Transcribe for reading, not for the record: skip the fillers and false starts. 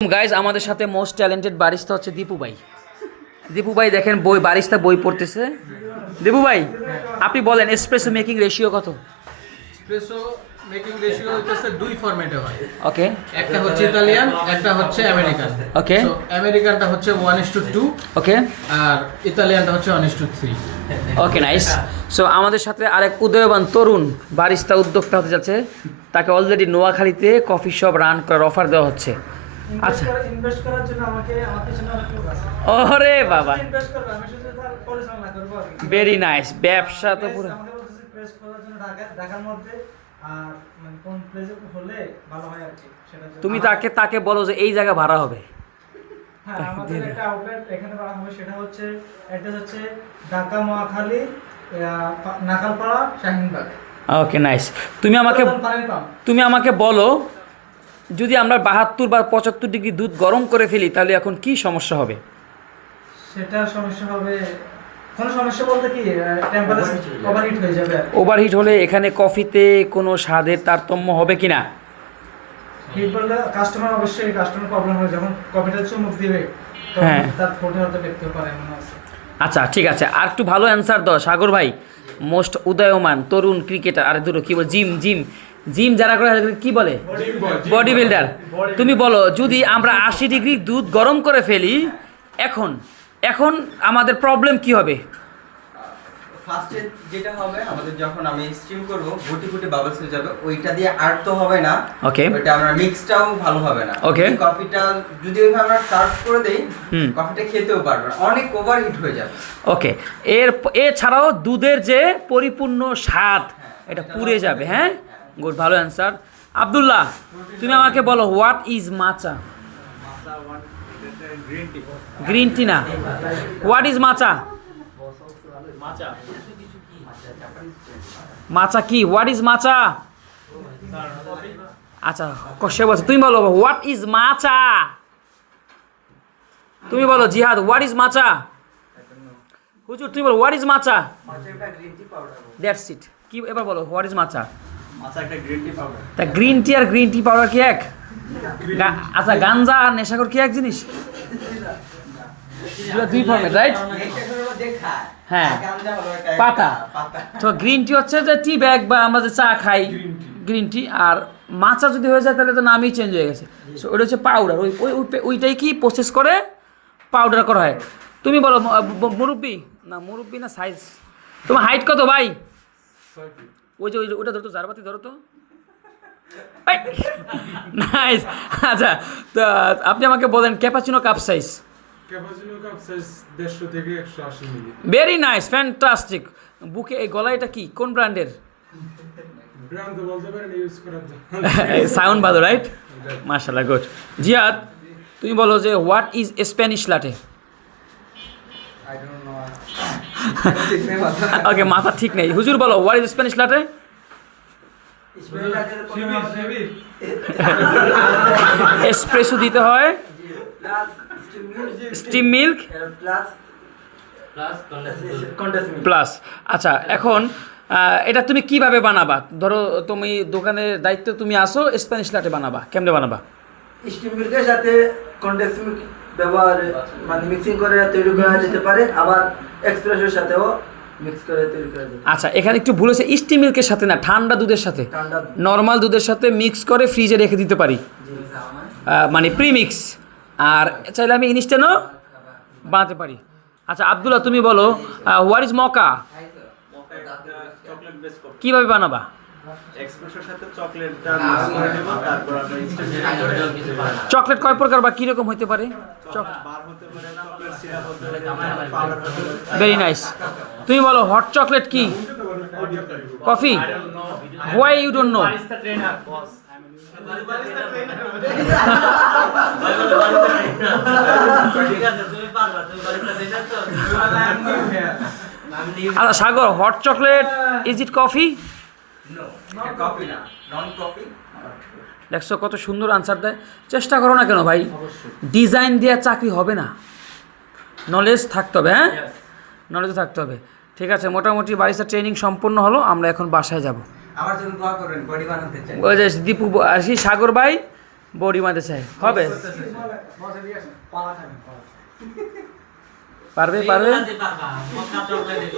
Guys আমাদের সাথে most talented barista হচ্ছে দীপু ভাই। দীপু ভাই দেখেন বই বারিস্তা বই পড়তেছে। দীপু ভাই আপনি বলেন এসপ্রেসো মেকিং রেশিও কত? এসপ্রেসো মেকিং রেশিও হচ্ছে দুই ফরম্যাটে হয়। ওকে, একটা হচ্ছে ইতালিয়ান, একটা হচ্ছে আমেরিকান। ওকে, সো আমেরিকানটা হচ্ছে 1:2, ওকে, আর ইতালিয়ানটা হচ্ছে 1:3। ওকে, নাইস। সো আমাদের সাথে আরেক উদয়বান তরুণ বারিস্তা উদ্যোক্তা হতে যাচ্ছে। তাকে অলরেডি নোয়াখালীতে কফি শপ রান করার অফার দেওয়া হচ্ছে। আচ্ছা, ইনভেস্ট করার জন্য আমাকে পিছনে অনেক লোক আছে। ওরে বাবা, ইনভেস্ট করবে, আমি শুধু তার পরিচালনা করব আর কি। Very nice. ব্যবসা তো পুরো আমাকে বলতেছে প্রেস করার জন্য ঢাকার মধ্যে আর মানে কোন প্লেসে হলে ভালো হয় আর কি সেটা জন্য। তুমি তাকে বলো যে এই জায়গা ভাড়া হবে। হ্যাঁ, আমাদের একটা আউটলেট এখানে করা হবে, সেটা হচ্ছে অ্যাড্রেস হচ্ছে ঢাকা মহাখালী নাখালপাড়া শাহিনবাগ। ওকে, নাইস। তুমি আমাকে বলো, যদি আমরা 72 বা 75 ডিগ্রি দুধ গরম করে ফেলি তাহলে এখন কি সমস্যা হবে? সেটার সমস্যা হবে, কোনো সমস্যা বলতে কি টেম্পারেচার ওভারহিট হয়ে যাবে আর কি। ওভারহিট হলে এখানে কফিতে কোনো স্বাদের তারতম্য হবে কিনা? হিট বললে কাস্টমার প্রবলেম হয় যখন কফিটা চুমুক দিবে, হ্যাঁ। তখন তার ফোটে হয়তো দেখতে পারে মনে আছে। আচ্ছা, ঠিক আছে। আর একটু ভালো অ্যান্সার দাও সাগর ভাই, মোস্ট উদয়মান তরুণ ক্রিকেটার। আরে দুটো কি বলে, জিম যারা করে কি বলে, বডি বিল্ডার। তুমি বলো, যদি আমরা 80 ডিগ্রি দুধ গরম করে ফেলি এখন আমাদের প্রবলেম কি হবে? ফার্স্টে যেটা হবে আমাদের, যখন আমি স্টিম করব গুটি গুটি বাবলস হয়ে যাবে, ওইটা দিয়ে আর তো হবে না। ওকে, ওইটা আমরা মিক্সটাও ভালো হবে না। ওকে। এই কফিটা যদি ওইভাবে আমরা সার্ভ করে দেই, কফিটা খেতেও পারবে না, অনেক ওভারহিট হয়ে যাবে। ওকে, এছাড়াও দুধের যে পরিপূর্ণ স্বাদ এটা পুড়ে যাবে। হ্যাঁ, গুড, ভালো অ্যান্সার। আব্দুল্লাহ, তুমি আমাকে বলো, হোয়াট ইজ মাচা? গ্রিন টি না, হোয়াট ইজ মাচা? মাচা কি? হোয়াট ইজ মাচা? আচ্ছা, সে বলছে, তুমি বলো হোয়াট ইজ মাচা। তুমি বলো জিহাদ, হোয়াট ইজ মাচা? হুজুর তুমি বলো হোয়াট ইজ মাচা? That's it. কি এবার বলো হোয়াট ইজ মাচা? আচ্ছা, একটা গ্রিন টি পাউডার। তা গ্রিন টি আর গ্রিন টি পাউডার কি এক? আচ্ছা, গাঞ্জা আর নেশাখোর কি এক জিনিস? দুই ফর্মেট, রাইট? হ্যাঁ, পাতা। তো গ্রিন টি হচ্ছে যে টি ব্যাগ বা আমরা যে চা খাই, গ্রিন টি। আর মাচা যদি হয়ে যায় তাহলে তো নামই চেঞ্জ হয়ে গেছে। সো ওটা হচ্ছে পাউডার। ওইটাই কি প্রসেস করে পাউডার করা হয়। তুমি বলো মুরব্বি না সাইজ? তোমার হাইট কত ভাই? ওইটা ধরো তো, জারবাতি ধরো তো। নাইস। আচ্ছা, তো আপনি আমাকে বলেন cappuccino cup size. Cappuccino cup size 150 থেকে 180 মিলি। Very nice, fantastic. বুকে এই গলা এটা কি, কোন ব্র্যান্ডের? ব্র্যান্ড তো বলতে পারেন, ইউজ করার সাউন্ড ভালো, রাইট? মাশাআল্লাহ, গুড। জিয়াদ, তুমি বলো যে হোয়াট ইজ স্প্যানিশ লাটে? ওকে, মাথা ঠিক নেই। হুজুর বলো হোয়াট ইজ স্প্যানিশ লাটে? এসপ্রেসো দিতে হয়, স্টিম মিল্ক প্লাস। আচ্ছা, এখন এটা তুমি কিভাবে বানাবা? ধরো তুমি দোকানের দায়িত্ব তুমি আসো, স্প্যানিশ লাটে বানাবা, কেমনে বানাবা? স্টিম মিল্কের সাথে কনডেন্স মিল্ক ব্যবহার মানে মিক্সিং করে তৈরি করা যেতে পারে, আবার এক্সপ্রেসোর সাথেও মিক্স করে তৈরি করা যেতে পারে। আচ্ছা, এখানে একটু ভুল হয়েছে, স্টিম মিল্কের সাথে না, ঠান্ডা দুধের সাথে, ঠান্ডা নর্মাল দুধের সাথে মিক্স করে ফ্রিজে রেখে দিতে পারি, মানে প্রিমিক্স। আর চাইলে আমি ইনস্ট্যান্টও বানাতে পারি। আচ্ছা আব্দুল্লাহ, তুমি বলো হোয়াট ইজ মকা? কিভাবে বানাবা? এক্সপ্রেসোর সাথে চকলেটটা মিক্স করে দেব, তারপর আমরা ইনস্ট্যান্ট চকলেট কয় প্রকার বা কিরকম হতে পারে? বার হতে পারে, চকলেট সিরাপ হতে পারে, পাউডার হতে পারে। Very nice. তুমি বলো হট চকলেট কি? Coffee? Why you don't know? আচ্ছা Sagar, hot chocolate is it coffee? Coffee না, নন কফি। দেখছো কত সুন্দর আনসার দেয়। চেষ্টা করো না কেন ভাই, ডিজাইন দেওয়া চাকরি হবে না, নলেজ থাকতে হবে। হ্যাঁ, নলেজ থাকতে হবে। ঠিক আছে, মোটামুটি বারিস্তা ট্রেনিং সম্পূর্ণ হলো, আমরা এখন বাসায় যাব। আমার জন্য দোয়া করবেন, বডি বানাতে চাই। ওই যে দীপু আসি, সাগর ভাই বডি মাঝে চাই হবে বসে দিয়ে আসেন পালা খাবেন পালা পারবে পারবে পারবা মক্কা চকলেট